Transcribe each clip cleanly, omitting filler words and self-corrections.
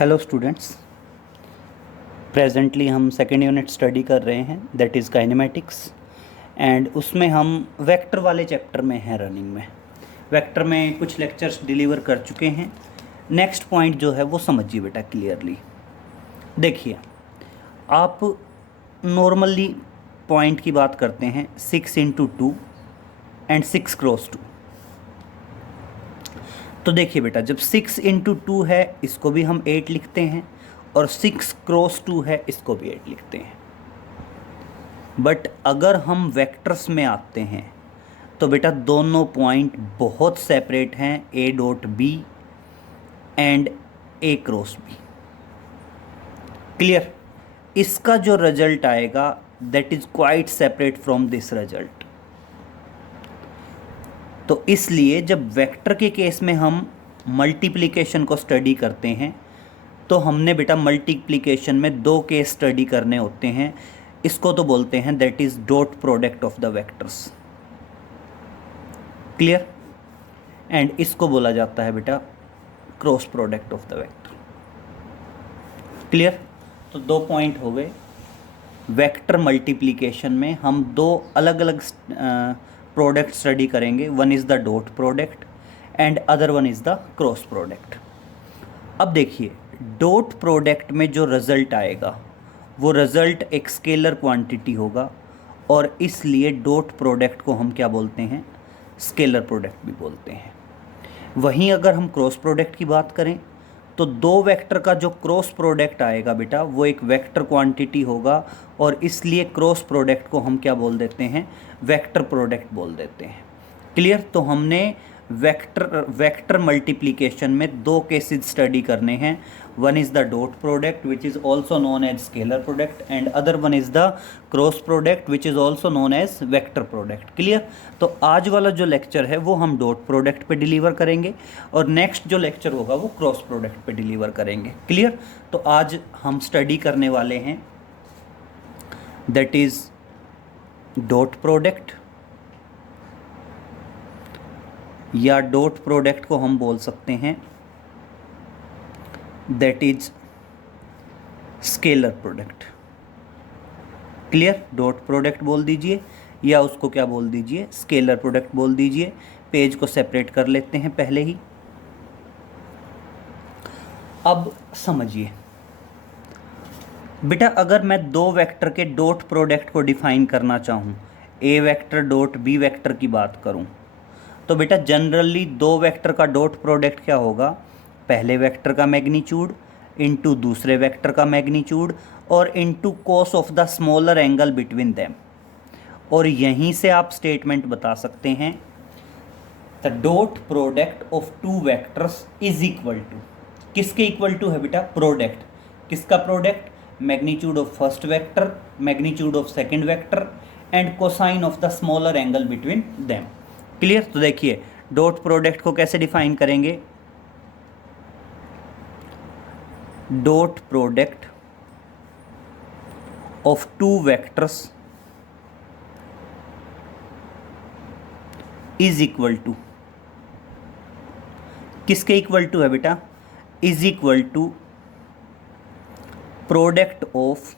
Hello students, presently हम second unit study कर रहे हैं दैट इज़ काइनेमेटिक्स। एंड उसमें हम वेक्टर वाले चैप्टर में हैं रनिंग में। वेक्टर में कुछ लेक्चर्स डिलीवर कर चुके हैं। नेक्स्ट पॉइंट जो है वो समझिए बेटा क्लियरली। देखिए, आप नॉर्मली पॉइंट की बात करते हैं 6 × 2 एंड 6 × 2। तो देखिए बेटा, जब 6 × 2 है इसको भी हम 8 लिखते हैं और 6 × 2 है इसको भी 8 लिखते हैं। बट अगर हम वेक्टर्स में आते हैं तो बेटा दोनों पॉइंट बहुत सेपरेट हैं, A.B एंड A×B। क्लियर? इसका जो रिजल्ट आएगा that is quite separate from this result. तो इसलिए जब वेक्टर के केस में हम मल्टीप्लिकेशन को स्टडी करते हैं तो हमने बेटा मल्टीप्लिकेशन में दो केस स्टडी करने होते हैं। इसको तो बोलते हैं that is dot product of the vectors. Clear? And इसको बोला जाता है बेटा cross product of the vector. Clear? तो दो पॉइंट हो गए। वेक्टर मल्टीप्लिकेशन में हम दो अलग अलग प्रोडक्ट स्टडी करेंगे। One is the dot product and other one is the cross product. अब देखिए, डॉट प्रोडक्ट में जो रिजल्ट आएगा वो रिजल्ट एक स्केलर क्वांटिटी होगा और इसलिए डॉट प्रोडक्ट को हम क्या बोलते हैं? स्केलर प्रोडक्ट भी बोलते हैं। वहीं अगर हम क्रॉस प्रोडक्ट की बात करें तो दो वेक्टर का जो क्रॉस प्रोडक्ट आएगा बेटा वो एक वेक्टर क्वांटिटी होगा और इसलिए क्रॉस प्रोडक्ट को हम क्या बोल देते हैं? वेक्टर प्रोडक्ट बोल देते हैं। क्लियर? तो हमने वेक्टर मल्टीप्लिकेशन में दो केसेस स्टडी करने हैं। One is the dot product which is also known as scalar product and other one is the cross product which is also known as vector product. Clear? तो आज वाला जो lecture है वो हम डॉट प्रोडक्ट पे डिलीवर करेंगे और नेक्स्ट जो लेक्चर होगा वो क्रॉस प्रोडक्ट पे डिलीवर करेंगे। क्लियर? तो आज हम स्टडी करने वाले हैं दैट इज़ डॉट प्रोडक्ट, या डॉट प्रोडक्ट को हम बोल सकते हैं that is scalar product. Clear? Dot product बोल दीजिए या उसको क्या बोल दीजिए? स्केलर प्रोडक्ट बोल दीजिए। पेज को सेपरेट कर लेते हैं पहले ही। अब समझिए बेटा, अगर मैं दो वेक्टर के डॉट प्रोडक्ट को डिफाइन करना चाहूँ, ए वेक्टर डॉट बी वेक्टर की बात करूँ तो बेटा जनरली दो वेक्टर का डॉट प्रोडक्ट क्या होगा? पहले वेक्टर का मैग्नीट्यूड इनटू दूसरे वेक्टर का मैग्नीट्यूड और into cos of the smaller angle between them. और यहीं से आप स्टेटमेंट बता सकते हैं the dot product of two vectors is equal to, किसके इक्वल टू है बेटा? प्रोडक्ट। किसका product? Magnitude of first vector, magnitude of second vector and cosine of the smaller angle between them. Clear? तो देखिए, dot product को कैसे define करेंगे? Dot product of two vectors is equal to, किसके equal to है बेटा? Is equal to product of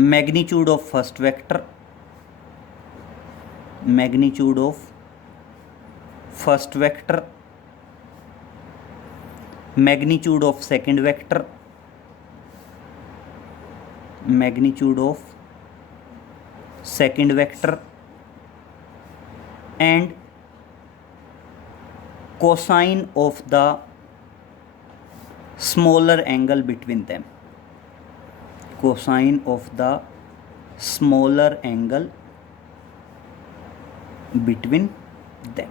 magnitude of first vector, magnitude of first vector, magnitude of second vector, magnitude of second vector and cosine of the smaller angle between them, cosine of the smaller angle between them.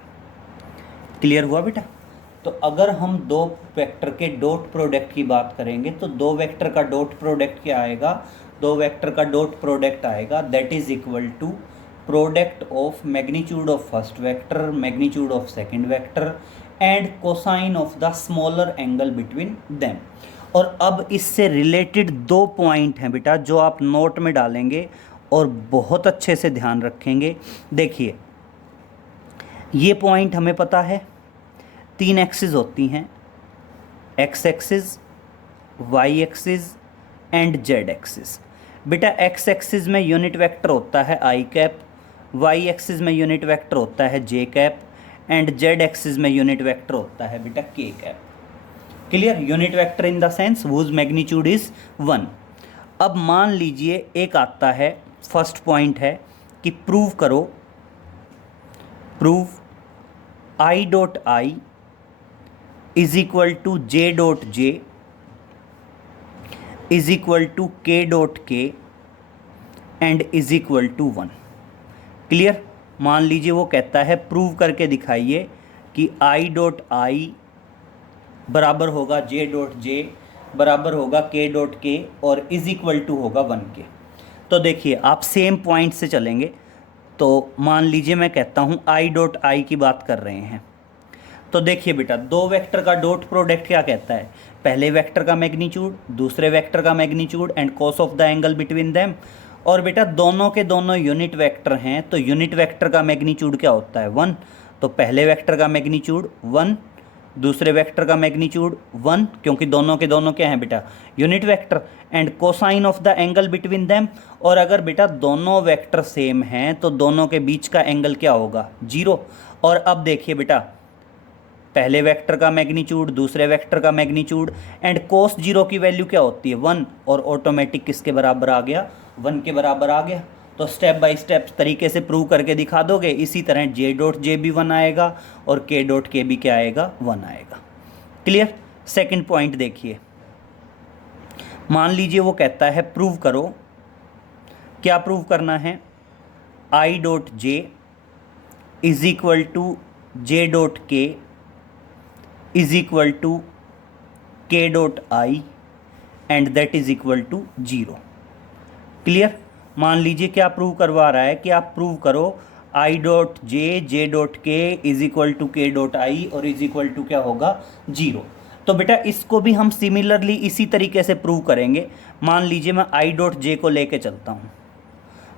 Clear हुआ बेटा? तो अगर हम दो vector के dot product की बात करेंगे तो दो वेक्टर का डॉट प्रोडक्ट क्या आएगा? दो वेक्टर का डॉट प्रोडक्ट आएगा that is equal to product of magnitude of first vector, magnitude of second vector and cosine of the smaller angle between them. और अब इससे रिलेटेड दो पॉइंट हैं बेटा जो आप नोट में डालेंगे और बहुत अच्छे से ध्यान रखेंगे। देखिए, ये पॉइंट हमें पता है, तीन एक्सिस होती हैं X axis, Y axis and Z axis. बेटा एक्स एक्सिस में यूनिट वेक्टर होता है आई कैप, वाई एक्सिस में यूनिट वेक्टर होता है J cap and Z axis में यूनिट वेक्टर होता है बेटा K cap. Clear? Unit vector in the sense whose magnitude is 1। अब मान लीजिए एक आता है, फर्स्ट पॉइंट है कि प्रूव करो, prove I dot I is equal to J dot J is equal to K dot K and is equal to 1। Clear? मान लीजिए वो कहता है प्रूव करके दिखाइए कि आई डॉट आई बराबर होगा जे डॉट जे बराबर होगा के डॉट के और इज इक्वल टू होगा 1 के। तो देखिए आप सेम पॉइंट से चलेंगे। तो मान लीजिए मैं कहता हूँ आई डॉट आई की बात कर रहे हैं, तो देखिए बेटा दो वेक्टर का डॉट प्रोडक्ट क्या कहता है, पहले वेक्टर का मैग्नीट्यूड, दूसरे वेक्टर का magnitude and cos of the angle between them. और बेटा दोनों के दोनों यूनिट वेक्टर हैं, तो यूनिट वेक्टर का मैग्नीट्यूड क्या होता है 1। तो पहले वेक्टर का मैग्नीट्यूड 1, दूसरे वेक्टर का मैग्नीट्यूड 1, क्योंकि दोनों के दोनों क्या हैं बेटा unit vector, and cosine of the angle between them. और अगर बेटा दोनों वेक्टर सेम हैं तो दोनों के बीच का एंगल क्या होगा 0। और अब देखिए बेटा पहले वेक्टर का मैग्नीट्यूड, दूसरे वेक्टर का मैग्नीट्यूड एंड कोस 0 की वैल्यू क्या होती है 1, और ऑटोमेटिक किसके बराबर आ गया 1 के बराबर आ गया। तो स्टेप बाय स्टेप तरीके से प्रूव करके दिखा दोगे। इसी तरह जे डॉट जे भी 1 आएगा और के डॉट के भी क्या आएगा 1 आएगा। क्लियर? सेकंड पॉइंट देखिए, मान लीजिए वो कहता है प्रूव करो, क्या प्रूव करना है, I dot J is equal to J dot K is equal to K dot I and that is equal to 0। Clear? मान लीजिए क्या प्रूव करवा रहा है कि आप प्रूव करो आई dot J J dot K is equal to K dot I और इज इक्वल टू क्या होगा 0। तो बेटा इसको भी हम सिमिलरली इसी तरीके से प्रूव करेंगे। मान लीजिए मैं आई डॉट जे को लेके चलता हूँ,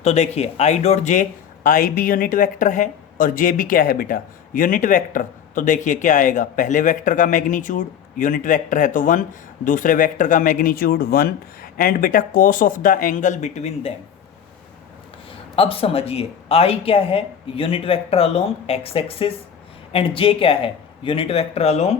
तो देखिए आई डॉट जे, आई भी यूनिट वेक्टर है और जे भी क्या है बेटा यूनिट वेक्टर। तो देखिए क्या आएगा, पहले वेक्टर का मैग्नीट्यूड यूनिट वेक्टर है तो 1, दूसरे वेक्टर का मैग्नीट्यूड 1 एंड बेटा cos of the angle between them. अब समझिए आई क्या है unit vector along X axis and J क्या है unit vector along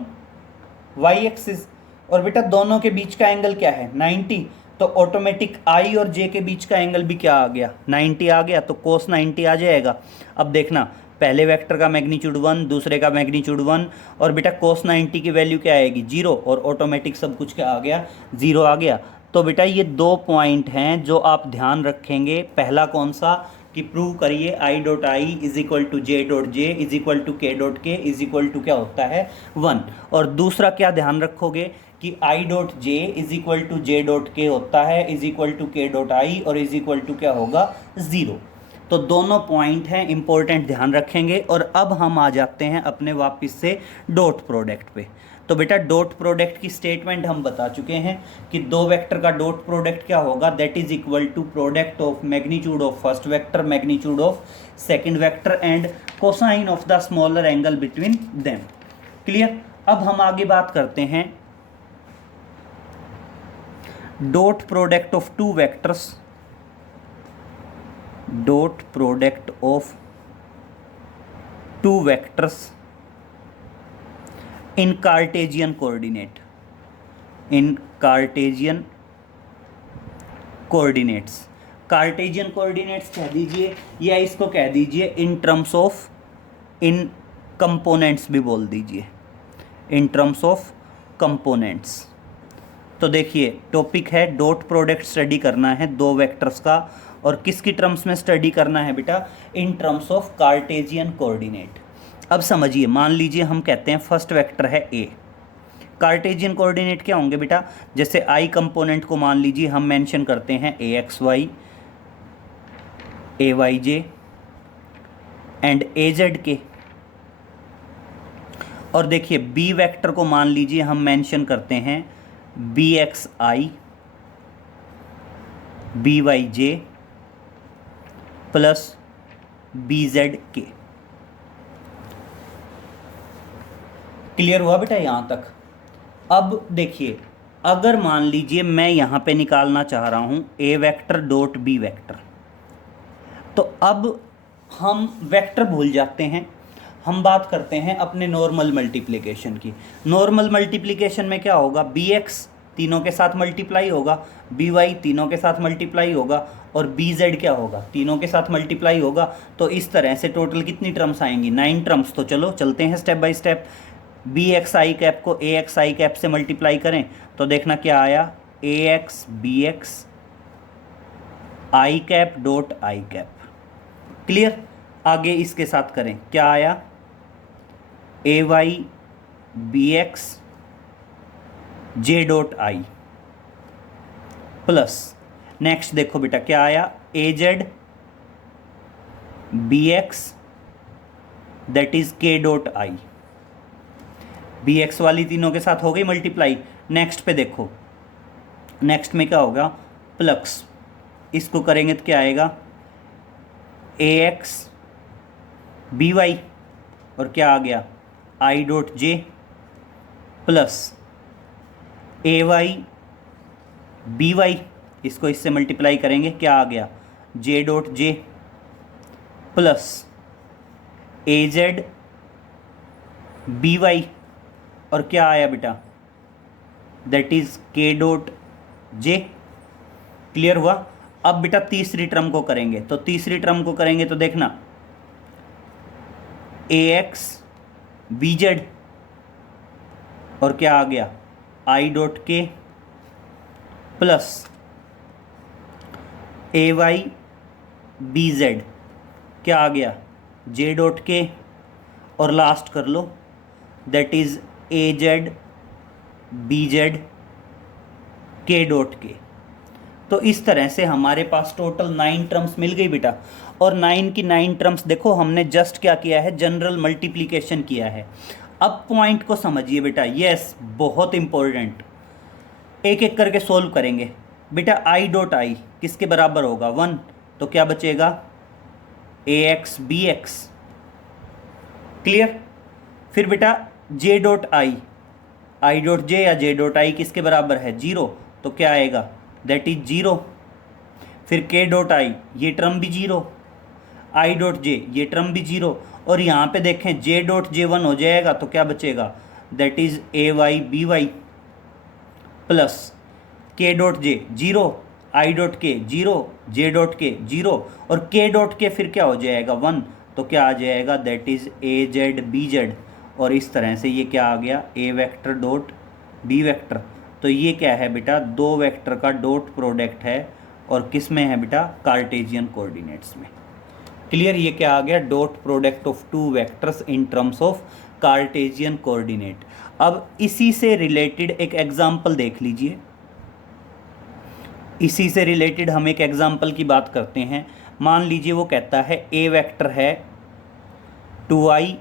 Y axis. और बेटा दोनों के बीच का एंगल क्या है 90, तो ऑटोमेटिक आई और जे के बीच का एंगल भी क्या आ गया 90 आ गया, तो कोस 90 आ जाएगा। अब देखना पहले वेक्टर का मैग्नीट्यूड 1, दूसरे का मैग्नीट्यूड 1 और बेटा कोस 90 की वैल्यू क्या आएगी 0 और ऑटोमेटिक सब कुछ क्या आ गया 0 आ गया। तो बेटा ये दो पॉइंट हैं जो आप ध्यान रखेंगे। पहला कौन सा कि प्रूव करिए I dot I is equal to J dot J is equal to K dot K is equal to क्या होता है 1। और दूसरा क्या ध्यान रखोगे कि I dot J is equal to J dot K होता है is equal to K dot I और इज इक्वल टू क्या होगा 0। तो दोनों पॉइंट हैं इंपॉर्टेंट, ध्यान रखेंगे। और अब हम आ जाते हैं अपने वापस से डॉट प्रोडक्ट पे। तो बेटा डॉट प्रोडक्ट की स्टेटमेंट हम बता चुके हैं कि दो वेक्टर का डॉट प्रोडक्ट क्या होगा, that is equal to product of magnitude of first vector, magnitude of second vector and cosine of the smaller angle between them. Clear? अब हम आगे बात करते हैं dot product of two vectors, dot product of two vectors in Cartesian coordinate, in Cartesian coordinates। Cartesian coordinates कह दीजिए या इसको कह दीजिए in terms of, in components भी बोल दीजिए, in terms of components। तो देखिए टॉपिक है डॉट प्रोडक्ट स्टडी करना है दो वेक्टर्स का, और किसकी टर्म्स में स्टडी करना है बेटा, in terms of Cartesian coordinate. अब समझिए मान लीजिए हम कहते हैं फर्स्ट वेक्टर है ए, कार्टेजियन कोऑर्डिनेट क्या होंगे बेटा, जैसे आई कंपोनेंट को मान लीजिए हम मेंशन करते हैं A X Y, A Y J and A Z K. और देखिए बी वेक्टर को मान लीजिए हम मेंशन करते हैं बी एक्स आई, बी वाई जे प्लस बी जेड के। क्लियर हुआ बेटा यहाँ तक? अब देखिए, अगर मान लीजिए मैं यहाँ पे निकालना चाह रहा हूँ ए वेक्टर डॉट बी वेक्टर, तो अब हम वेक्टर भूल जाते हैं, हम बात करते हैं अपने नॉर्मल मल्टीप्लिकेशन की। नॉर्मल मल्टीप्लिकेशन में क्या होगा, बी एक्स तीनों के साथ मल्टीप्लाई होगा, बी वाई तीनों के साथ मल्टीप्लाई होगा, और बी जेड क्या होगा, तीनों के साथ मल्टीप्लाई होगा। तो इस तरह से टोटल कितनी टर्म्स आएंगी, 9 टर्म्स। तो चलो चलते हैं step by step. B X I cap को ए एक्स आई कैप से मल्टीप्लाई करें तो देखना क्या आया, A X B X I cap dot I cap. Clear. आगे इसके साथ करें, क्या आया, A Y B X J dot I plus, next देखो बेटा क्या आया, A Z B X that is K dot I. B X वाली तीनों के साथ हो गई मल्टीप्लाई। नेक्स्ट पे देखो, नेक्स्ट में क्या होगा, प्लस, इसको करेंगे तो क्या आएगा, ए एक्स बी वाई और क्या आ गया, I dot J plus A Y B Y, इसको इससे मल्टीप्लाई करेंगे क्या आ गया, J dot J plus A Z B Y और क्या आया बेटा, that is K dot J. Clear हुआ। अब बेटा तीसरी टर्म को करेंगे, तो तीसरी टर्म को करेंगे तो देखना, ए एक्स बी जेड और क्या आ गया, I dot K plus A Y B Z क्या आ गया, जे डॉट के, और लास्ट कर लो that is A Z B Z K dot K. तो इस तरह से हमारे पास टोटल 9 टर्म्स मिल गई बेटा। और 9 की 9 टर्म्स देखो, हमने जस्ट क्या किया है, जनरल मल्टीप्लिकेशन किया है। अब पॉइंट को समझिए बेटा, यस बहुत इंपॉर्टेंट, एक एक करके सोल्व करेंगे बेटा। आई डॉट आई किसके बराबर होगा, 1, तो क्या बचेगा, ए एक्स बी एक्स। क्लियर। फिर बेटा जे डॉट आई डॉट जे या जे डॉट आई किसके बराबर है, 0, तो क्या आएगा, दैट इज 0। फिर के डॉट आई, ये टर्म भी 0, आई डॉट जे ये टर्म भी 0, और यहाँ पे देखें जे डॉट जे 1 हो जाएगा तो क्या बचेगा, that is A Y B Y plus K dot J 0, I dot K 0, J dot K 0, और के डॉट के फिर क्या हो जाएगा 1, तो क्या आ जाएगा, that is A Z B Z. और इस तरह से ये क्या आ गया, A vector dot B vector. तो ये क्या है बेटा, 2 वेक्टर का डॉट प्रोडक्ट है, और किस में है बेटा, कार्टेशियन कोऑर्डिनेट्स में। क्लियर। ये क्या आ गया, dot product of 2 vectors in terms of Cartesian coordinate. अब इसी से रिलेटेड एक एग्जांपल देख लीजिए, इसी से रिलेटेड हम एक एग्जांपल की बात करते हैं। मान लीजिए वो कहता है ए वेक्टर है 2i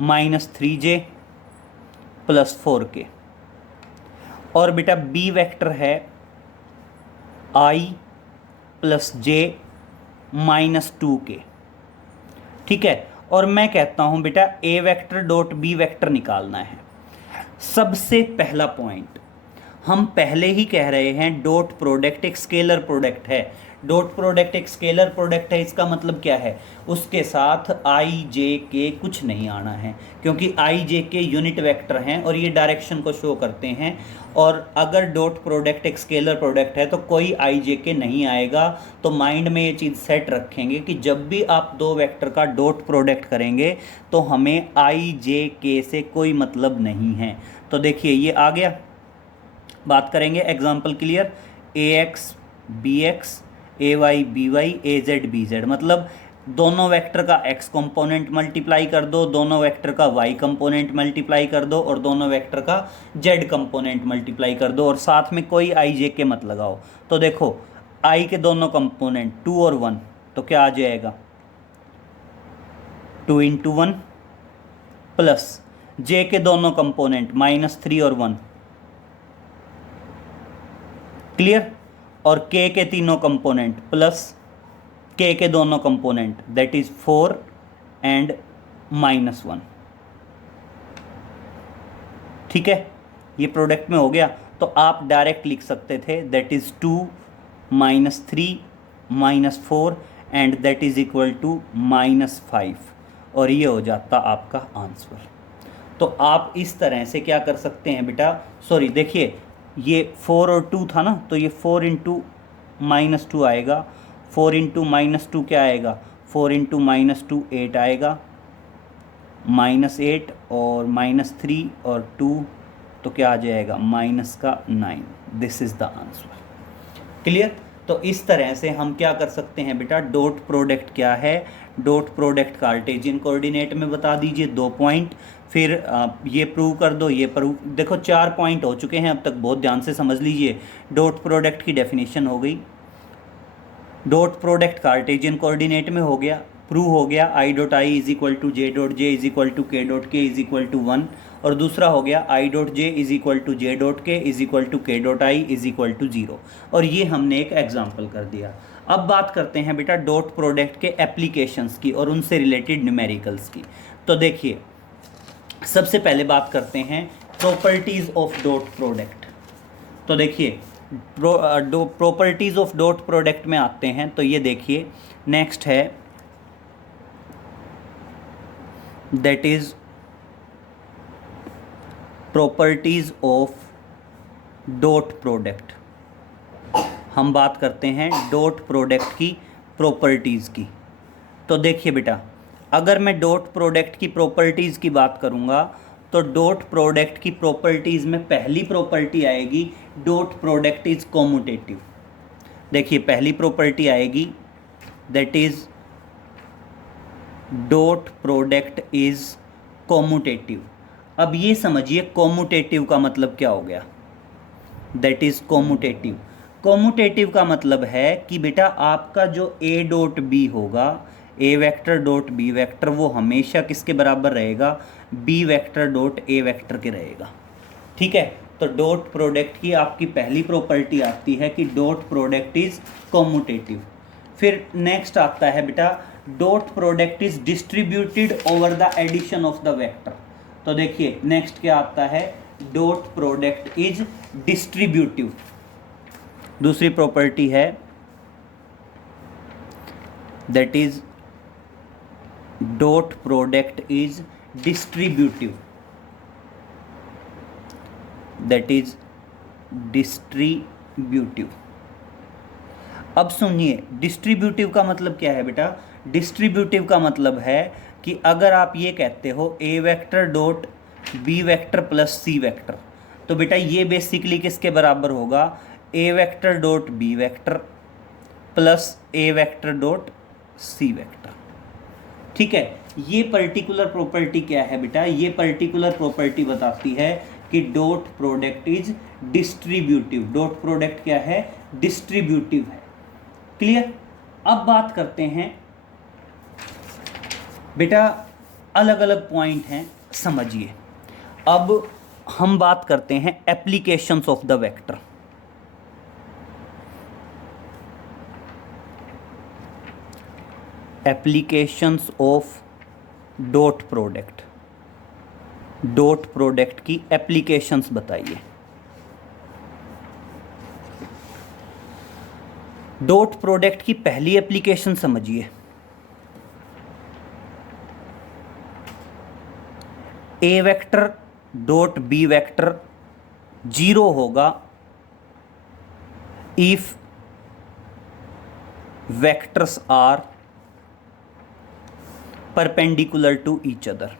minus 3j plus 4k, और बेटा बी वेक्टर है i plus J minus 2k। ठीक है। और मैं कहता हूं बेटा ए वेक्टर डॉट बी वेक्टर निकालना है। सबसे पहला पॉइंट, हम पहले ही कह रहे हैं डॉट प्रोडक्ट एक स्केलर प्रोडक्ट है। डॉट प्रोडक्ट एक स्केलर प्रोडक्ट है, इसका मतलब क्या है, उसके साथ आई जे के कुछ नहीं आना है, क्योंकि आई जे के यूनिट वेक्टर हैं और ये डायरेक्शन को शो करते हैं। और अगर डॉट प्रोडक्ट एक स्केलर प्रोडक्ट है तो कोई आई जे के नहीं आएगा। तो माइंड में ये चीज़ सेट रखेंगे कि जब भी आप 2 वेक्टर का डॉट प्रोडक्ट करेंगे तो हमें आई जे के से कोई मतलब नहीं है। तो देखिए ये आ गया। बात करेंगे एग्जाम्पल क्लियर, ए एक्स बी एक्स ए वाई बी वाई ए जेड बी जेड, मतलब दोनों वेक्टर का x कंपोनेंट मल्टीप्लाई कर दो, दोनों वेक्टर का y कंपोनेंट मल्टीप्लाई कर दो, और दोनों वेक्टर का z कंपोनेंट मल्टीप्लाई कर दो, और साथ में कोई i j के मत लगाओ। तो देखो i के दोनों कंपोनेंट 2 और 1, तो क्या आ जाएगा 2 इंटू 1 प्लस j के दोनों कंपोनेंट -3 और 1। क्लियर। और k के तीनों कंपोनेंट प्लस k के दोनों कंपोनेंट दैट इज 4 एंड -1। ठीक है। ये प्रोडक्ट में हो गया, तो आप डायरेक्ट लिख सकते थे that is 2 -3 -4 and that is equal to -5, और ये हो जाता आपका आंसर। तो आप इस तरह से क्या कर सकते हैं बेटा, सॉरी देखिए ये 4 और 2 था ना, तो ये 4 इंटू -2 आएगा, 4 इंटू -2 क्या आएगा, 4 इंटू -2 8 आएगा, -8 और -3 और 2 तो क्या आ जाएगा -9। This is the answer. Clear. तो इस तरह से हम क्या कर सकते हैं बेटा, डॉट प्रोडक्ट क्या है, डॉट प्रोडक्ट कार्टेशियन कोऑर्डिनेट में बता दीजिए 2 पॉइंट, फिर ये प्रूव कर दो, ये प्रूव, देखो 4 पॉइंट हो चुके हैं अब तक, बहुत ध्यान से समझ लीजिए। डॉट प्रोडक्ट की डेफिनेशन हो गई, डॉट प्रोडक्ट कार्टेशियन कोऑर्डिनेट में हो गया, प्रूव हो गया I dot I is equal to J dot J is equal to K dot K is equal to 1, और दूसरा हो गया I dot J is equal to J dot K is equal to K dot I is equal to 0, और ये हमने एक example कर दिया। अब बात करते हैं बेटा डॉट प्रोडक्ट के एप्लीकेशंस की और उनसे रिलेटेड न्यूमेरिकल्स की। तो देखिए सबसे पहले बात करते हैं प्रॉपर्टीज़ ऑफ डॉट प्रोडक्ट। तो देखिए प्रॉपर्टीज़ ऑफ डॉट प्रोडक्ट में आते हैं, तो ये देखिए नेक्स्ट है that is properties of dot product. हम बात करते हैं डॉट प्रोडक्ट की प्रॉपर्टीज़ की। तो देखिए बेटा अगर मैं डॉट प्रोडक्ट की प्रॉपर्टीज़ की बात करूँगा तो डॉट प्रोडक्ट की प्रॉपर्टीज़ में पहली प्रॉपर्टी आएगी डॉट प्रोडक्ट इज़ कॉम्यूटेटिव। देखिए पहली प्रॉपर्टी आएगी that is dot product is commutative. अब ये समझिए कॉम्यूटेटिव का मतलब क्या हो गया, दैट इज़ कॉम्यूटेटिव। कॉम्यूटेटिव का मतलब है कि बेटा आपका जो ए डॉट बी होगा, A vector dot B vector, वो हमेशा किसके बराबर रहेगा, B vector dot A vector के रहेगा। ठीक है, तो डॉट प्रोडक्ट की आपकी पहली प्रॉपर्टी आती है कि डॉट प्रोडक्ट इज़ कॉम्यूटेटिव। फिर नेक्स्ट आता है बेटा dot product is distributed over the addition of the vector. तो देखिए नेक्स्ट क्या आता है, डॉट प्रोडक्ट इज डिस्ट्रीब्यूटिव। दूसरी प्रॉपर्टी है that is dot product is distributive, that is distributive. अब सुनिए डिस्ट्रीब्यूटिव का मतलब क्या है बेटा, डिस्ट्रीब्यूटिव का मतलब है कि अगर आप ये कहते हो A vector dot B vector plus C vector, तो बेटा ये बेसिकली किसके बराबर होगा, A vector dot B vector plus A vector dot C vector. ठीक है, ये पर्टिकुलर प्रॉपर्टी क्या है बेटा, ये पर्टिकुलर प्रॉपर्टी बताती है कि dot product is distributive. Dot product क्या है, डिस्ट्रीब्यूटिव है। क्लियर। अब बात करते हैं बेटा अलग अलग पॉइंट हैं, समझिए। अब हम बात करते हैं applications of the vector. Applications of dot product, dot product की एप्लीकेशंस बताइए। डॉट प्रोडक्ट की पहली एप्लीकेशन समझिए, A vector dot B vector 0 होगा if vectors are perpendicular to each other.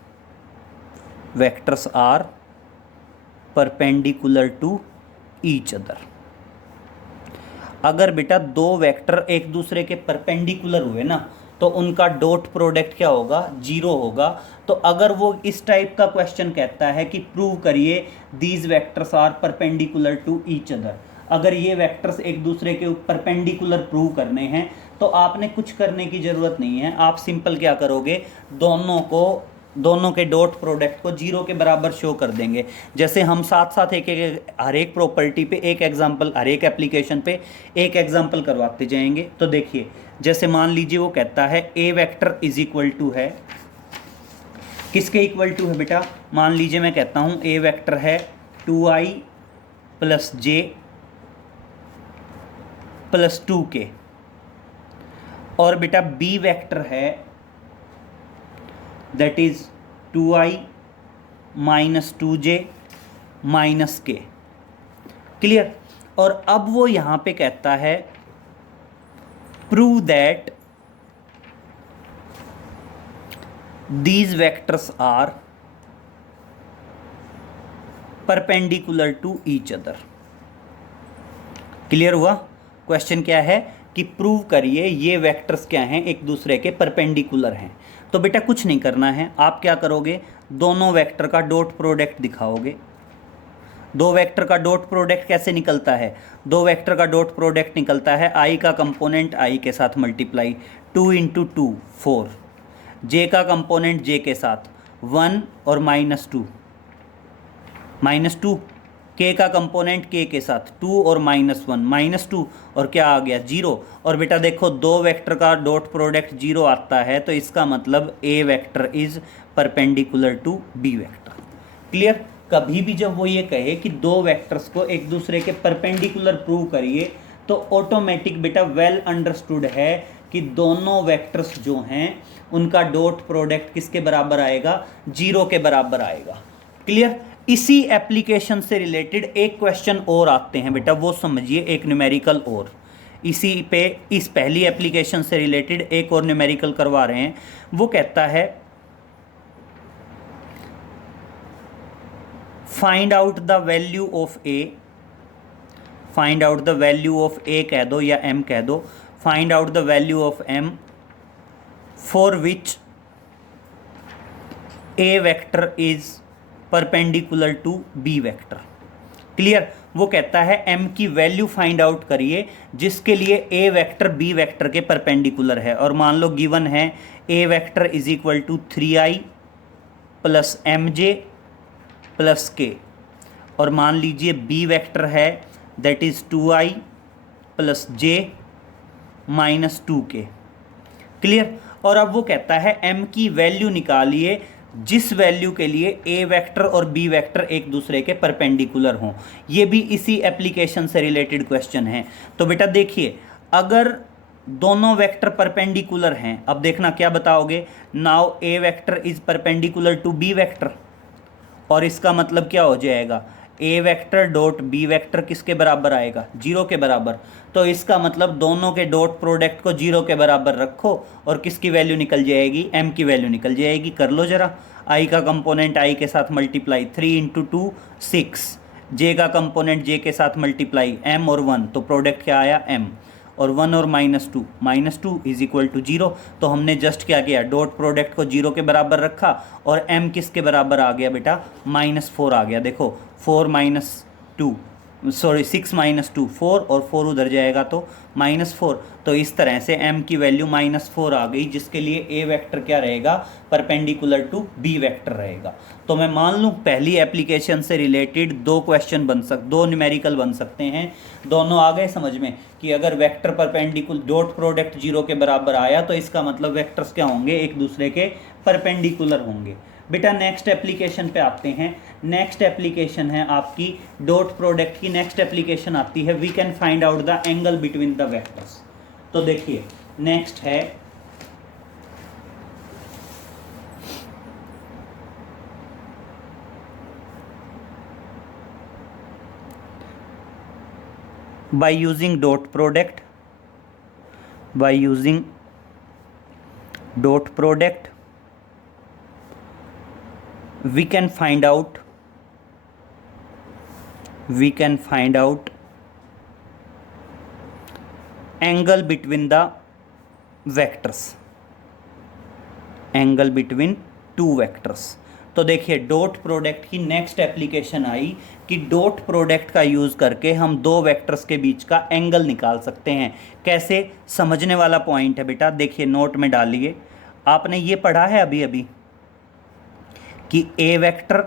Vectors are perpendicular to each other. अगर बेटा दो vector एक दूसरे के परपेंडिकुलर हुए ना तो उनका डॉट प्रोडक्ट क्या होगा, 0 होगा। तो अगर वो इस टाइप का क्वेश्चन कहता है कि प्रूव करिए these vectors are perpendicular to each other, अगर ये वेक्टर्स एक दूसरे के परपेंडिकुलर प्रूव करने हैं तो आपने कुछ करने की ज़रूरत नहीं है। आप सिंपल क्या करोगे, दोनों के डॉट प्रोडक्ट को 0 के बराबर शो कर देंगे। जैसे हम साथ साथ हर एक प्रॉपर्टी पे एक एग्जांपल, हर एक एप्लीकेशन पे एक एग्जांपल करवाते जाएंगे। तो देखिए जैसे मान लीजिए वो कहता है ए वेक्टर इज इक्वल टू है, किसके इक्वल टू है बेटा, मान लीजिए मैं कहता हूँ ए वेक्टर है 2i प्लस जे प्लस 2k, और बेटा बी वेक्टर है that is 2i minus 2j minus k। Clear. और अब वो यहां पे कहता है prove that these vectors are perpendicular to each other। Clear हुआ। क्वेश्चन क्या है कि प्रूव करिए ये वेक्टर्स क्या हैं, एक दूसरे के परपेंडिकुलर हैं। तो बेटा कुछ नहीं करना है, आप क्या करोगे, दोनों वेक्टर का डॉट प्रोडक्ट दिखाओगे। दो वेक्टर का डॉट प्रोडक्ट कैसे निकलता है, दो वेक्टर का डॉट प्रोडक्ट निकलता है आई का कंपोनेंट आई के साथ मल्टीप्लाई 2 इंटू 2 4, जे का कंपोनेंट जे के साथ 1 और -2 के का कंपोनेंट के साथ 2 और -1 -2 और क्या आ गया 0। और बेटा देखो दो वेक्टर का डॉट प्रोडक्ट 0 आता है तो इसका मतलब A vector is perpendicular to B vector. Clear. कभी भी जब वो ये कहे कि दो वेक्टर्स को एक दूसरे के परपेंडिकुलर प्रूव करिए तो ऑटोमेटिक बेटा वेल अंडरस्टूड है कि दोनों वेक्टर्स जो हैं उनका डॉट प्रोडक्ट किसके बराबर आएगा, 0 के बराबर आएगा। क्लियर। इसी एप्लीकेशन से रिलेटेड एक क्वेश्चन और आते हैं बेटा, वो समझिए, एक न्यूमेरिकल और इसी पे इस पहली एप्लीकेशन से रिलेटेड एक और न्यूमेरिकल करवा रहे हैं। वो कहता है find out the value of A, find out the value of A कह दो या एम कह दो, find out the value of M for which A vector is perpendicular to B vector. Clear. वो कहता है m की वैल्यू फाइंड आउट करिए जिसके लिए a वेक्टर b वेक्टर के परपेंडिकुलर है। और मान लो गिवन है a vector is equal to 3i plus mj plus k, और मान लीजिए b वेक्टर है that is 2i plus j minus 2k। Clear. और अब वो कहता है m की वैल्यू निकालिए जिस वैल्यू के लिए ए वेक्टर और बी वेक्टर एक दूसरे के परपेंडिकुलर हों। ये भी इसी एप्लीकेशन से रिलेटेड क्वेश्चन है। तो बेटा देखिए, अगर दोनों वेक्टर परपेंडिकुलर हैं, अब देखना क्या बताओगे, now A vector is perpendicular to B vector, और इसका मतलब क्या हो जाएगा, A vector dot B vector किसके बराबर आएगा, 0 के बराबर। तो इसका मतलब दोनों के डॉट प्रोडक्ट को 0 के बराबर रखो और किसकी वैल्यू निकल जाएगी, m की वैल्यू निकल जाएगी। कर लो जरा, i का कंपोनेंट i के साथ मल्टीप्लाई 3 इंटू 2 6, j का कंपोनेंट j के साथ मल्टीप्लाई m और 1, तो प्रोडक्ट क्या आया m, और 1 और -2 इज इक्वल टू 0। तो हमने जस्ट क्या किया, डॉट प्रोडक्ट को 0 के बराबर रखा और m किसके बराबर आ गया बेटा, -4 आ गया। देखो 6 -2 4, और 4 उधर जाएगा तो -4। तो इस तरह से m की वैल्यू -4 आ गई, जिसके लिए a वेक्टर क्या रहेगा, परपेंडिकुलर टू b वेक्टर रहेगा। तो मैं मान लूँ पहली एप्लीकेशन से रिलेटेड दो न्यूमेरिकल बन सकते हैं। दोनों आ गए समझ में कि अगर वेक्टर परपेंडिकुलर डॉट प्रोडक्ट 0 के बराबर आया तो इसका मतलब वेक्टर्स क्या होंगे, एक दूसरे के परपेंडिकुलर होंगे। बेटा नेक्स्ट एप्लीकेशन पे आते हैं। नेक्स्ट एप्लीकेशन है आपकी डॉट प्रोडक्ट की, नेक्स्ट एप्लीकेशन आती है we can find out the angle between the vectors. तो देखिए नेक्स्ट है by using dot product we can find out angle between the vectors, angle between two vectors। तो देखिए डॉट प्रोडक्ट की next application आई कि dot product का use करके हम दो वेक्टर्स के बीच का एंगल निकाल सकते हैं। कैसे, समझने वाला पॉइंट है बेटा। देखिए नोट में डालिए, आपने ये पढ़ा है अभी अभी कि A vector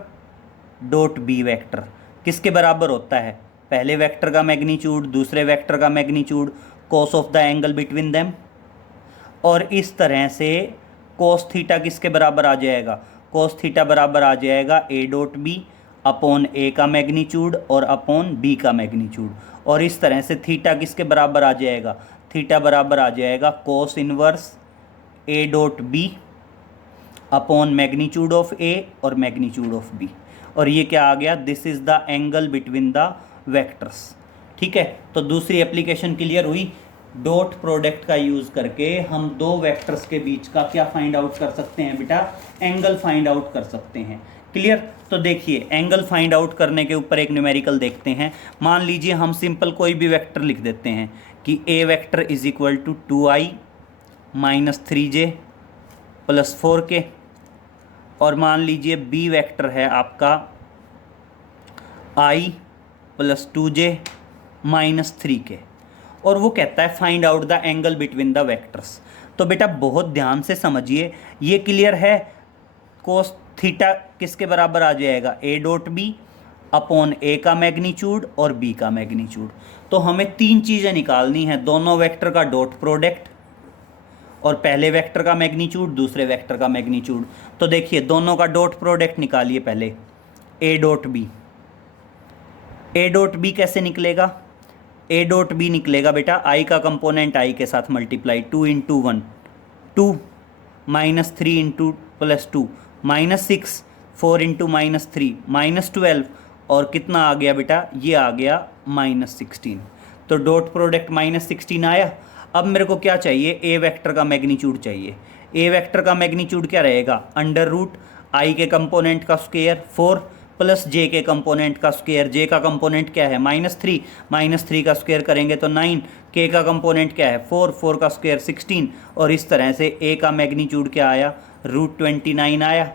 dot B vector किसके बराबर होता है, पहले वेक्टर का मैग्नीट्यूड दूसरे वेक्टर का magnitude cos of the angle between them. और इस तरह से कॉस थीटा किसके बराबर आ जाएगा, कॉस थीटा बराबर आ जाएगा ए डॉट बी अपॉन ए का मैग्नीट्यूड और अपॉन बी का मैग्नीट्यूड। और इस तरह से थीटा किसके बराबर आ जाएगा, थीटा बराबर आ जाएगा cos inverse A dot B upon magnitude of A और मैग्नीट्यूड ऑफ बी। और ये क्या आ गया, this is the angle between the vectors. ठीक है, तो दूसरी एप्लीकेशन क्लियर हुई। डॉट प्रोडक्ट का यूज़ करके हम दो वेक्टर्स के बीच का क्या फाइंड आउट कर सकते हैं बेटा, एंगल फाइंड आउट कर सकते हैं। क्लियर, तो देखिए एंगल फाइंड आउट करने के ऊपर एक न्यूमेरिकल देखते हैं। मान लीजिए हम सिंपल कोई भी वेक्टर लिख देते हैं कि A vector is equal to 2i minus 3j plus 4k, और मान लीजिए बी वेक्टर है आपका i plus 2j minus 3k, और वो कहता है find out the angle between the vectors. तो बेटा बहुत ध्यान से समझिए, ये क्लियर है, कोस थीटा किसके बराबर आ जाएगा, ए डॉट बी अपॉन ए का मैग्नीट्यूड और बी का मैग्नीट्यूड। तो हमें तीन चीज़ें निकालनी है, दोनों वेक्टर का डॉट प्रोडक्ट और पहले वेक्टर का मैग्नीट्यूड, दूसरे वेक्टर का मैग्नीट्यूड। तो देखिए दोनों का डॉट प्रोडक्ट निकालिए पहले, A dot B. A dot B कैसे निकलेगा, ए डॉट बी निकलेगा बेटा आई का कंपोनेंट आई के साथ multiply, 2 into 1 2 minus 3 into plus 2 minus 6 4 into minus 3 minus 12, और कितना आ गया बेटा, ये आ गया माइनस 16। तो डॉट प्रोडक्ट माइनस 16 आया। अब मेरे को क्या चाहिए, ए वेक्टर का मैग्नीट्यूड चाहिए। ए वेक्टर का मैग्नीट्यूड क्या रहेगा, अंडर रूट आई के कंपोनेंट का स्क्वायर 4 प्लस जे के कंपोनेंट का स्क्वायर, जे का कंपोनेंट क्या है -3, -3 का स्क्वायर करेंगे तो 9, के का कंपोनेंट क्या है 4, 4 का स्क्वायर 16, और इस तरह से ए का मैग्नीट्यूड क्या आया, √29 आया।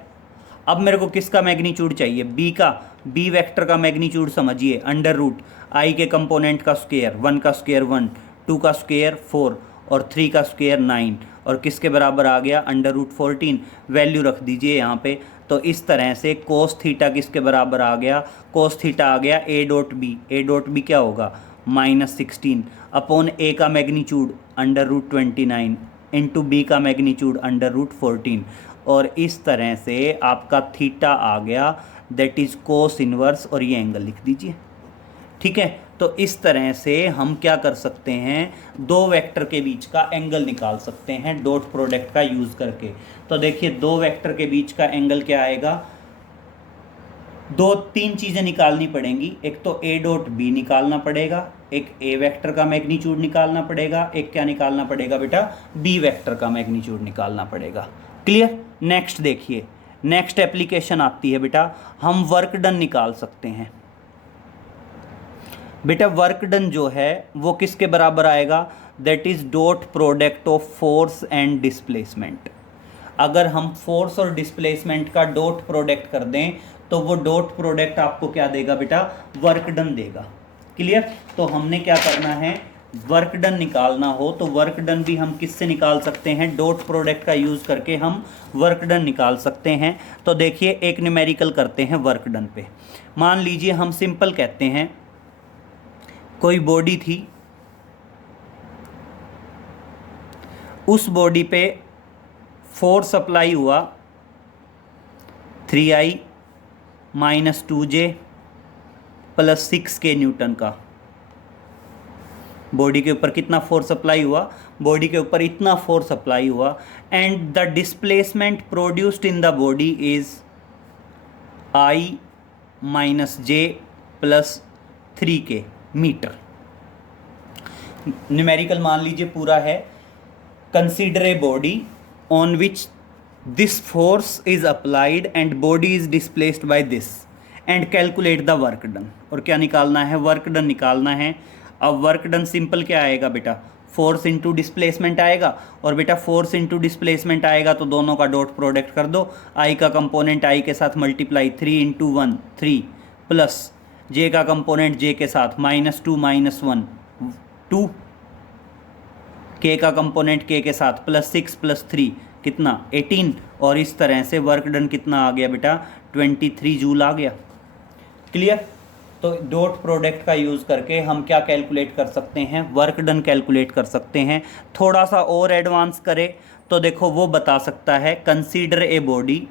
अब मेरे को किसका मैग्नीट्यूड चाहिए, बी का। बी वेक्टर का मैग्नीट्यूड समझिए, अंडर रूट आई के कंपोनेंट का स्क्वायर, 1 का स्क्वायर 1, 2 का स्क्वायर 4 और 3 का स्क्वायर 9, और किसके बराबर आ गया, √14। वैल्यू रख दीजिए यहाँ पे। तो इस तरह से कोस थीटा किसके बराबर आ गया, कोस थीटा आ गया A dot B. A dot B क्या होगा, -16 अपॉन ए का मैग्नीट्यूड √29 इंटू बी का मैग्नीट्यूड √14, और इस तरह से आपका थीटा आ गया, दैट इज़ कोस इनवर्स, और ये एंगल लिख दीजिए। ठीक है, तो इस तरह से हम क्या कर सकते हैं, दो वेक्टर के बीच का एंगल निकाल सकते हैं डॉट प्रोडक्ट का यूज़ करके। तो देखिए दो वेक्टर के बीच का एंगल क्या आएगा, दो तीन चीज़ें निकालनी पड़ेंगी। एक तो ए डॉट बी निकालना पड़ेगा, एक ए वेक्टर का मैग्नीट्यूड निकालना पड़ेगा, एक क्या निकालना पड़ेगा बेटा, बी वेक्टर का मैग्नीट्यूड निकालना पड़ेगा। क्लियर। नेक्स्ट देखिए, नेक्स्ट एप्लीकेशन आती है बेटा, हम वर्क डन निकाल सकते हैं। बेटा वर्क डन जो है वो किसके बराबर आएगा, that is dot product of force and displacement. अगर हम फोर्स और डिस्प्लेसमेंट का डॉट प्रोडक्ट कर दें तो वो डॉट प्रोडक्ट आपको क्या देगा बेटा, वर्क डन देगा। क्लियर। तो हमने क्या करना है, वर्क डन निकालना हो तो वर्क डन भी हम किससे निकाल सकते हैं, डॉट प्रोडक्ट का यूज़ करके हम वर्क डन निकाल सकते हैं। तो देखिए एक न्यूमेरिकल करते हैं वर्क डन पे। मान लीजिए हम सिंपल कहते हैं कोई बॉडी थी, उस बॉडी पे फोर्स अप्लाई हुआ 3i - 2j + 6k न्यूटन का। बॉडी के ऊपर कितना फोर्स अप्लाई हुआ, बॉडी के ऊपर इतना फोर्स अप्लाई हुआ, and the displacement produced in the body is i - j + 3k metre. Numerical मान लीजिए पूरा है, consider a body on which this force is applied and body is displaced by this and calculate the work done. और क्या निकालना है, work done निकालना है। अब वर्क डन सिंपल क्या आएगा बेटा, फोर्स इंटू डिस्प्लेसमेंट आएगा, और बेटा फोर्स इंटू डिस्प्लेसमेंट आएगा तो दोनों का डॉट प्रोडक्ट कर दो। आई का कंपोनेंट आई के साथ मल्टीप्लाई 3 × 1 3 प्लस जे का कंपोनेंट जे के साथ -2 - 1 2, के का कंपोनेंट के साथ +6 + 3 कितना 18, और इस तरह से वर्क डन कितना आ गया बेटा, 23 जूल आ गया। क्लियर। तो डॉट प्रोडक्ट का यूज़ करके हम क्या कैलकुलेट कर सकते हैं, वर्क डन कैलकुलेट कर सकते हैं। थोड़ा सा और एडवांस करें तो देखो वो बता सकता है, consider a body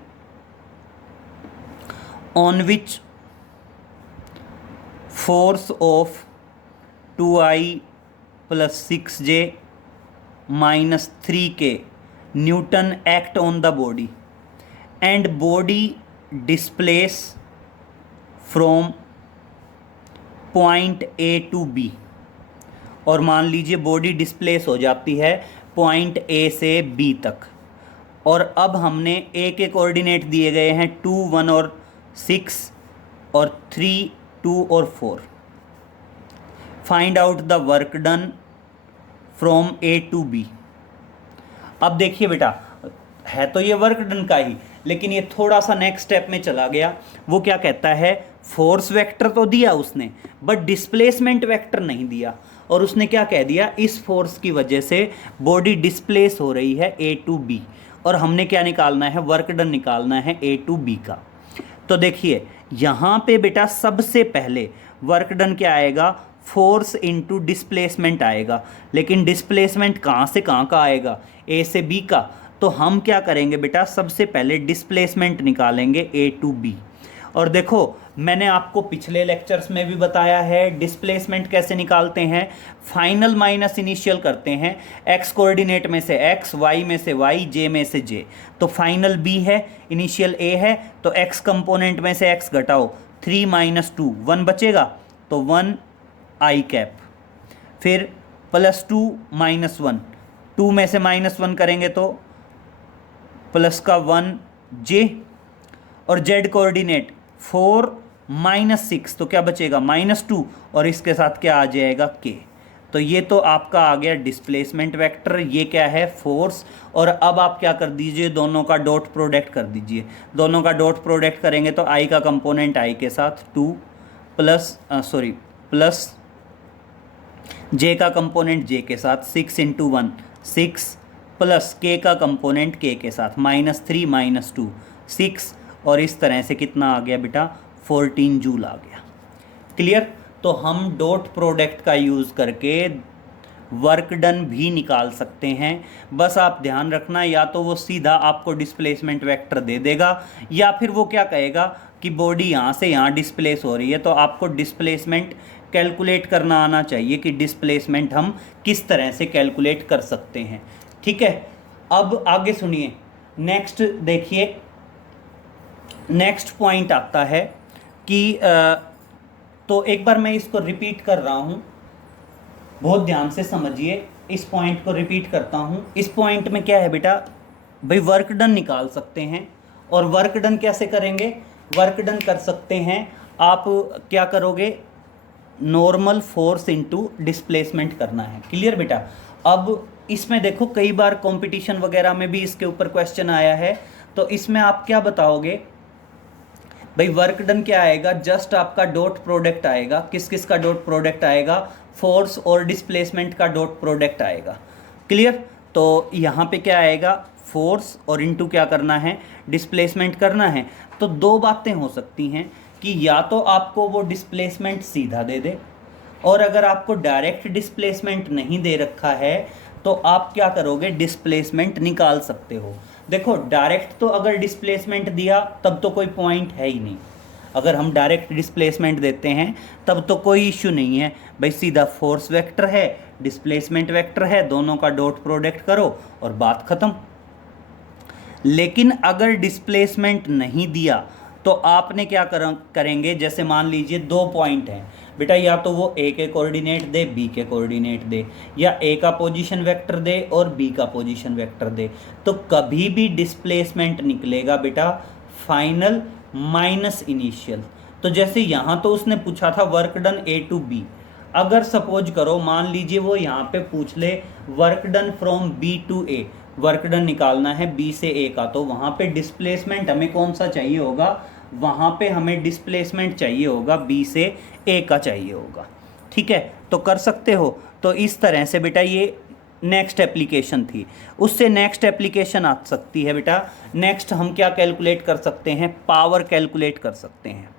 on which force of 2i plus 6j minus 3k newton act on the body and body displace from point A to B. और मान लीजिए बॉडी डिस्प्लेस हो जाती है पॉइंट ए से बी तक, और अब हमने ए के कोऑर्डिनेट दिए गए हैं 2, 1 और 6 और 3, 2 और 4। Find out the work done from A to B. अब देखिए बेटा, है तो ये वर्क डन का ही, लेकिन ये थोड़ा सा नेक्स्ट स्टेप में चला गया। वो क्या कहता है, फोर्स वेक्टर तो दिया उसने बट डिस्प्लेसमेंट वेक्टर नहीं दिया, और उसने क्या कह दिया, इस फोर्स की वजह से बॉडी डिस्प्लेस हो रही है ए टू बी, और हमने क्या निकालना है, वर्क डन निकालना है ए टू बी का। तो देखिए यहाँ पे बेटा सबसे पहले वर्क डन क्या आएगा, फोर्स इनटू डिस्प्लेसमेंट आएगा, लेकिन डिस्प्लेसमेंट कहाँ से कहाँ का आएगा, ए से बी का। तो हम क्या करेंगे बेटा, सबसे पहले डिस्प्लेसमेंट निकालेंगे ए टू बी। और देखो मैंने आपको पिछले लेक्चर्स में भी बताया है डिस्प्लेसमेंट कैसे निकालते हैं, फाइनल माइनस इनिशियल करते हैं, एक्स कोऑर्डिनेट में से एक्स, वाई में से वाई, जे में से जे। तो फाइनल बी है, इनिशियल ए है, तो एक्स कंपोनेंट में से एक्स घटाओ, 3 माइनस 2, 1 बचेगा, तो 1 आई कैप, फिर प्लस 2 माइनस 1, 2 में से माइनस 1 करेंगे तो प्लस का 1 जे, और जेड कोऑर्डिनेट 4 माइनस 6, तो क्या बचेगा -2, और इसके साथ क्या आ जाएगा के। तो ये तो आपका आ गया डिस्प्लेसमेंट वेक्टर, ये क्या है, फोर्स। और अब आप क्या कर दीजिए, दोनों का डॉट प्रोडक्ट कर दीजिए। दोनों का डॉट प्रोडक्ट करेंगे तो आई का कंपोनेंट आई के साथ 2 प्लस जे का कंपोनेंट जे के साथ 6 × 1 6, प्लस के का कंपोनेंट के साथ -3 - 2 6, और इस तरह से कितना आ गया बेटा, 14 जूल आ गया। क्लियर। तो हम डॉट प्रोडक्ट का यूज़ करके वर्क डन भी निकाल सकते हैं। बस आप ध्यान रखना, या तो वो सीधा आपको डिस्प्लेसमेंट वेक्टर दे देगा, या फिर वो क्या कहेगा कि बॉडी यहाँ से यहाँ डिस्प्लेस हो रही है, तो आपको डिस्प्लेसमेंट कैलकुलेट करना आना चाहिए कि डिस्प्लेसमेंट हम किस तरह से कैलकुलेट कर सकते हैं। ठीक है, अब आगे सुनिए, नेक्स्ट देखिए, नेक्स्ट पॉइंट आता है कि तो एक बार मैं इसको रिपीट कर रहा हूँ, बहुत ध्यान से समझिए, इस पॉइंट को रिपीट करता हूँ। इस पॉइंट में क्या है बेटा, भाई वर्क डन निकाल सकते हैं, और वर्क डन कैसे करेंगे, वर्क डन कर सकते हैं आप, क्या करोगे, नॉर्मल फोर्स इनटू डिस्प्लेसमेंट करना है। क्लियर बेटा। अब इसमें देखो कई बार कंपटीशन वगैरह में भी इसके ऊपर क्वेश्चन आया है, तो इसमें आप क्या बताओगे, भाई वर्क डन क्या आएगा, जस्ट आपका डॉट प्रोडक्ट आएगा। किस किस का डॉट प्रोडक्ट आएगा, फोर्स और डिस्प्लेसमेंट का डॉट प्रोडक्ट आएगा। क्लियर। तो यहाँ पे क्या आएगा, फोर्स और इनटू क्या करना है, डिस्प्लेसमेंट करना है। तो दो बातें हो सकती हैं कि या तो आपको वो डिस्प्लेसमेंट सीधा दे दे, और अगर आपको डायरेक्ट डिस्प्लेसमेंट नहीं दे रखा है तो आप क्या करोगे, डिस्प्लेसमेंट निकाल सकते हो। देखो डायरेक्ट तो अगर डिस्प्लेसमेंट दिया तब तो कोई पॉइंट है ही नहीं, अगर हम डायरेक्ट डिस्प्लेसमेंट देते हैं तब तो कोई इश्यू नहीं है, भाई सीधा फोर्स वेक्टर है, डिस्प्लेसमेंट वेक्टर है, दोनों का डॉट प्रोडक्ट करो और बात ख़त्म। लेकिन अगर डिस्प्लेसमेंट नहीं दिया तो आपने क्या करेंगे, जैसे मान लीजिए 2 पॉइंट हैं बेटा, या तो वो ए के कोऑर्डिनेट दे, बी के कोऑर्डिनेट दे, या ए का पोजीशन वेक्टर दे और बी का पोजीशन वेक्टर दे, तो कभी भी डिस्प्लेसमेंट निकलेगा बेटा फाइनल माइनस इनिशियल। तो जैसे यहाँ तो उसने पूछा था work done A to B, अगर सपोज करो मान लीजिए वो यहाँ पे पूछ ले work done from B to A, work done निकालना है बी से ए का, तो वहाँ पे डिस्प्लेसमेंट हमें कौन सा चाहिए होगा, वहाँ पे हमें डिस्प्लेसमेंट चाहिए होगा बी से ए का चाहिए होगा। ठीक है, तो कर सकते हो। तो इस तरह से बेटा ये नेक्स्ट एप्लीकेशन थी, उससे नेक्स्ट एप्लीकेशन आ सकती है बेटा, नेक्स्ट हम क्या कैलकुलेट कर सकते हैं, पावर कैलकुलेट कर सकते हैं।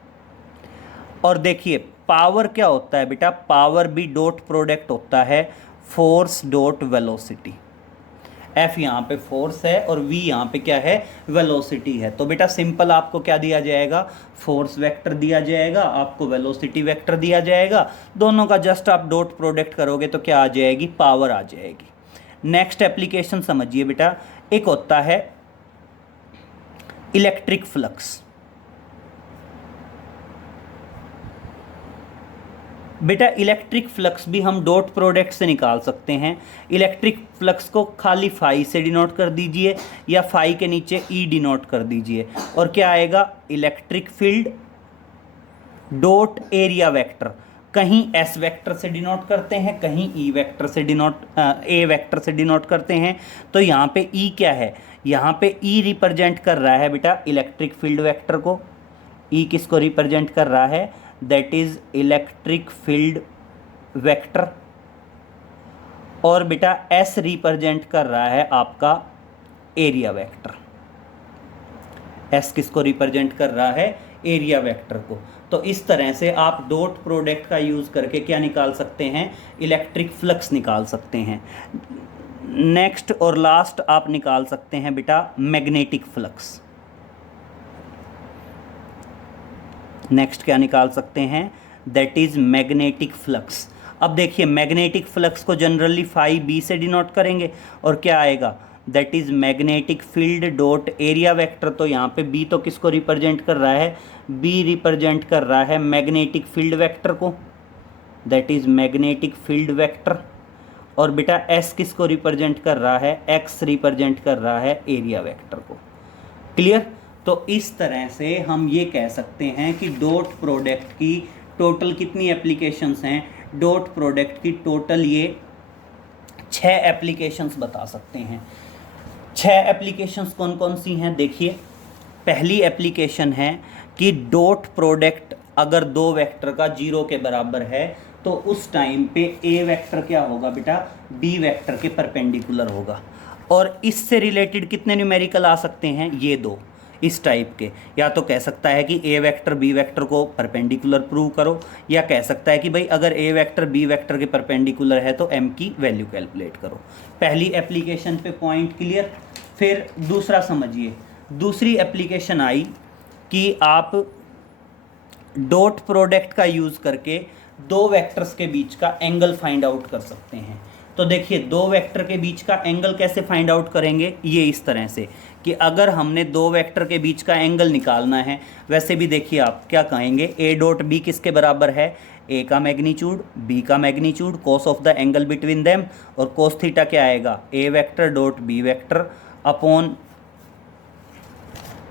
और देखिए पावर क्या होता है बेटा, पावर भी डॉट प्रोडक्ट होता है फोर्स डॉट वेलोसिटी। एफ यहाँ पे फोर्स है और वी यहाँ पे क्या है, वेलोसिटी है। तो बेटा सिंपल आपको क्या दिया जाएगा, फोर्स वेक्टर दिया जाएगा, आपको वेलोसिटी वेक्टर दिया जाएगा, दोनों का जस्ट आप डॉट प्रोडक्ट करोगे तो क्या आ जाएगी, पावर आ जाएगी। नेक्स्ट एप्लीकेशन समझिए बेटा, एक होता है इलेक्ट्रिक फ्लक्स। बेटा इलेक्ट्रिक फ्लक्स भी हम डॉट प्रोडक्ट से निकाल सकते हैं। इलेक्ट्रिक फ्लक्स को खाली फाई से डिनोट कर दीजिए या फाई के नीचे ई डिनोट कर दीजिए और क्या आएगा, electric field dot area vector. कहीं एस वेक्टर से डिनोट करते हैं, कहीं ई वेक्टर से ए वेक्टर से डिनोट करते हैं। तो यहाँ पे ई क्या है, यहाँ पे ई रिप्रेजेंट कर रहा है बेटा इलेक्ट्रिक फील्ड वेक्टर को। ई किसको रिप्रेजेंट कर रहा है, that is electric field vector. और बेटा एस रिप्रेजेंट कर रहा है आपका एरिया वेक्टर। एस किसको रिप्रेजेंट कर रहा है, एरिया वेक्टर को। तो इस तरह से आप डॉट प्रोडक्ट का यूज करके क्या निकाल सकते हैं, इलेक्ट्रिक फ्लक्स निकाल सकते हैं। नेक्स्ट और लास्ट आप निकाल सकते हैं बेटा मैग्नेटिक फ्लक्स। नेक्स्ट क्या निकाल सकते हैं, दैट इज मैग्नेटिक फ्लक्स। अब देखिए मैग्नेटिक फ्लक्स को जनरली फाई बी से डिनोट करेंगे और क्या आएगा, that is magnetic field dot area vector. तो यहाँ पे बी तो किसको रिप्रेजेंट कर रहा है, बी रिप्रेजेंट कर रहा है मैग्नेटिक फील्ड वेक्टर को, that is magnetic field vector. और बेटा एस किसको रिप्रेजेंट कर रहा है, एक्स रिप्रेजेंट कर रहा है एरिया वेक्टर को। क्लियर। तो इस तरह से हम ये कह सकते हैं कि डॉट प्रोडक्ट की टोटल कितनी एप्लीकेशंस हैं, डॉट प्रोडक्ट की टोटल ये 6 एप्लीकेशंस बता सकते हैं। 6 एप्लीकेशंस कौन कौन सी हैं, देखिए पहली एप्लीकेशन है कि डॉट प्रोडक्ट अगर दो वेक्टर का 0 के बराबर है तो उस टाइम पे ए वेक्टर क्या होगा बेटा, बी वेक्टर के परपेंडिकुलर होगा। और इससे रिलेटेड कितने न्यूमेरिकल आ सकते हैं, ये दो इस टाइप के। या तो कह सकता है कि ए वेक्टर बी वेक्टर को परपेंडिकुलर प्रूव करो, या कह सकता है कि भाई अगर ए वेक्टर बी वेक्टर के परपेंडिकुलर है तो एम की वैल्यू कैलकुलेट करो। पहली एप्लीकेशन पे पॉइंट क्लियर। फिर दूसरा समझिए, दूसरी एप्लीकेशन आई कि आप डॉट प्रोडक्ट का यूज़ करके दो वेक्टर्स के बीच का एंगल फाइंड आउट कर सकते हैं। तो देखिए दो वेक्टर के बीच का एंगल कैसे फाइंड आउट करेंगे, ये इस तरह से कि अगर हमने दो वेक्टर के बीच का एंगल निकालना है, वैसे भी देखिए आप क्या कहेंगे, ए डॉट बी किसके बराबर है, ए का मैग्नीट्यूड बी का magnitude cos of the angle between them. और कोस थीटा क्या आएगा, A vector dot B vector upon,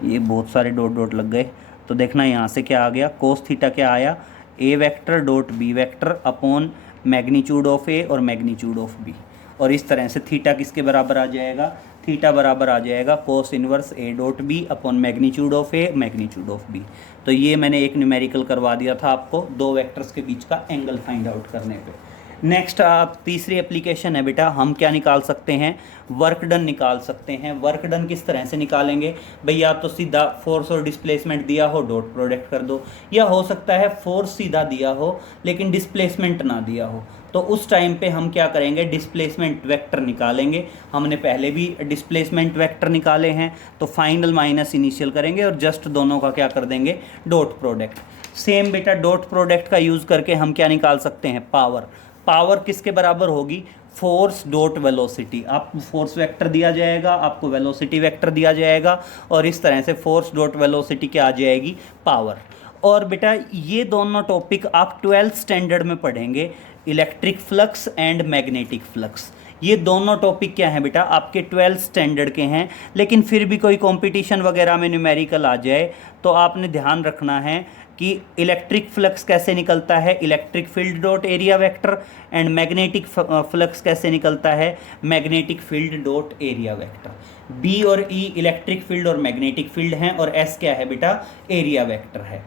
ये बहुत सारे डॉट डॉट लग गए तो देखना यहाँ से क्या आ गया, कोस थीटा क्या आया, A vector dot B vector upon magnitude of A और मैग्नीट्यूड ऑफ बी। और इस तरह से थीटा किसके बराबर आ जाएगा, थीटा बराबर आ जाएगा cos inverse A dot B upon magnitude of A magnitude of B. तो ये मैंने एक न्यूमेरिकल करवा दिया था आपको दो वेक्टर्स के बीच का एंगल फाइंड आउट करने पे। नेक्स्ट आप तीसरी एप्लीकेशन है बेटा, हम क्या निकाल सकते हैं, वर्क डन निकाल सकते हैं। वर्क डन किस तरह से निकालेंगे भैया, तो सीधा फोर्स और डिस्प्लेसमेंट दिया हो डॉट प्रोडक्ट कर दो, या हो सकता है फोर्स सीधा दिया हो लेकिन डिस्प्लेसमेंट ना दिया हो, तो उस टाइम पे हम क्या करेंगे, डिस्प्लेसमेंट वेक्टर निकालेंगे। हमने पहले भी डिस्प्लेसमेंट वेक्टर निकाले हैं, तो फाइनल माइनस इनिशियल करेंगे और जस्ट दोनों का क्या कर देंगे, डॉट प्रोडक्ट। सेम बेटा डॉट प्रोडक्ट का यूज़ करके हम क्या निकाल सकते हैं, पावर। पावर किसके बराबर होगी, फोर्स डॉट वेलोसिटी। आपको फोर्स वेक्टर दिया जाएगा, आपको वेलोसिटी वेक्टर दिया जाएगा, और इस तरह से फोर्स डॉट वेलोसिटी क्या आ जाएगी, पावर। और बेटा ये दोनों टॉपिक आप 12th स्टैंडर्ड में पढ़ेंगे, electric flux and magnetic flux. ये दोनों टॉपिक क्या हैं बेटा, आपके 12th स्टैंडर्ड के हैं। लेकिन फिर भी कोई कंपटीशन वगैरह में न्यूमेरिकल आ जाए तो आपने ध्यान रखना है कि इलेक्ट्रिक फ्लक्स कैसे निकलता है, electric field dot area vector, and magnetic flux कैसे निकलता है, magnetic field dot area vector. B और ई इलेक्ट्रिक फील्ड और मैग्नेटिक फील्ड हैं, और एस क्या है बेटा, एरिया वेक्टर है।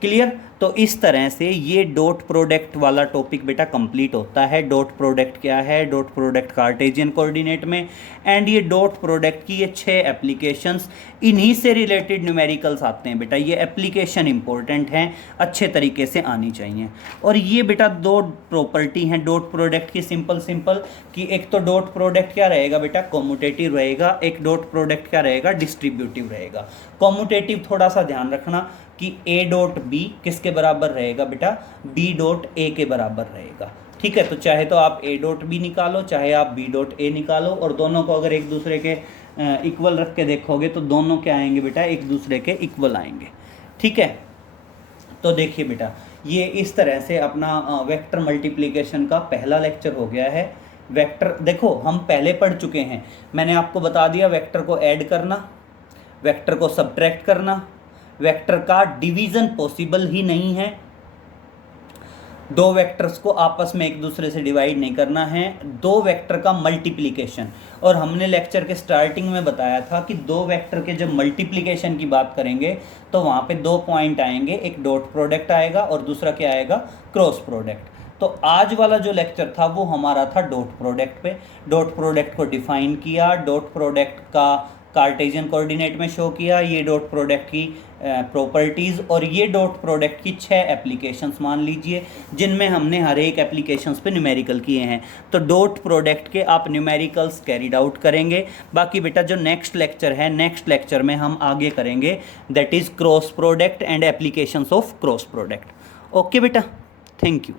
क्लियर। तो इस तरह से ये डॉट प्रोडक्ट वाला टॉपिक बेटा कंप्लीट होता है। डॉट प्रोडक्ट क्या है, डॉट प्रोडक्ट कार्टेशियन कोऑर्डिनेट में, एंड ये डॉट प्रोडक्ट की ये 6 एप्लीकेशंस, इन्हीं से रिलेटेड न्यूमेरिकल्स आते हैं बेटा। ये एप्लीकेशन इंपॉर्टेंट हैं, अच्छे तरीके से आनी चाहिए। और ये बेटा 2 प्रॉपर्टी हैं डॉट प्रोडक्ट की, सिंपल कि एक तो डॉट प्रोडक्ट क्या रहेगा बेटा, कॉम्यूटेटिव रहेगा, एक डॉट प्रोडक्ट क्या रहेगा, डिस्ट्रीब्यूटिव रहेगा। कॉम्यूटेटिव थोड़ा सा ध्यान रखना कि ए डॉट बी किसके बराबर रहेगा बेटा, बी डॉट ए के बराबर रहेगा। ठीक है, तो चाहे तो आप ए डॉट बी निकालो, चाहे आप बी डॉट ए निकालो, और दोनों को अगर एक दूसरे के इक्वल रख के देखोगे तो दोनों क्या आएंगे बेटा, एक दूसरे के इक्वल आएंगे। ठीक है, तो देखिए बेटा ये इस तरह से अपना वेक्टर मल्टीप्लिकेशन का पहला लेक्चर हो गया है। वेक्टर देखो हम पहले पढ़ चुके हैं, मैंने आपको बता दिया वेक्टर को ऐड करना, वेक्टर को सब्ट्रैक्ट करना, वेक्टर का डिवीजन पॉसिबल ही नहीं है, 2 वेक्टर्स को आपस में एक दूसरे से डिवाइड नहीं करना है, 2 वेक्टर का मल्टीप्लिकेशन। और हमने लेक्चर के स्टार्टिंग में बताया था कि 2 वेक्टर के जब मल्टीप्लिकेशन की बात करेंगे तो वहाँ पे 2 पॉइंट आएंगे, एक डॉट प्रोडक्ट आएगा और दूसरा क्या आएगा, क्रॉस प्रोडक्ट। तो आज वाला जो लेक्चर था वो हमारा था डॉट प्रोडक्ट पे। डॉट प्रोडक्ट को डिफाइन किया, डॉट प्रोडक्ट का कार्टेशियन कोऑर्डिनेट में शो किया, ये डॉट प्रोडक्ट की प्रॉपर्टीज़, और ये डॉट प्रोडक्ट की 6 एप्लीकेशंस मान लीजिए, जिनमें हमने हर एक एप्लीकेशंस पे न्यूमेरिकल किए हैं। तो डॉट प्रोडक्ट के आप न्यूमेरिकल्स कैरिड आउट करेंगे। बाकी बेटा जो नेक्स्ट लेक्चर है, नेक्स्ट लेक्चर में हम आगे करेंगे that is cross product and applications of cross product. Okay बेटा, थैंक यू।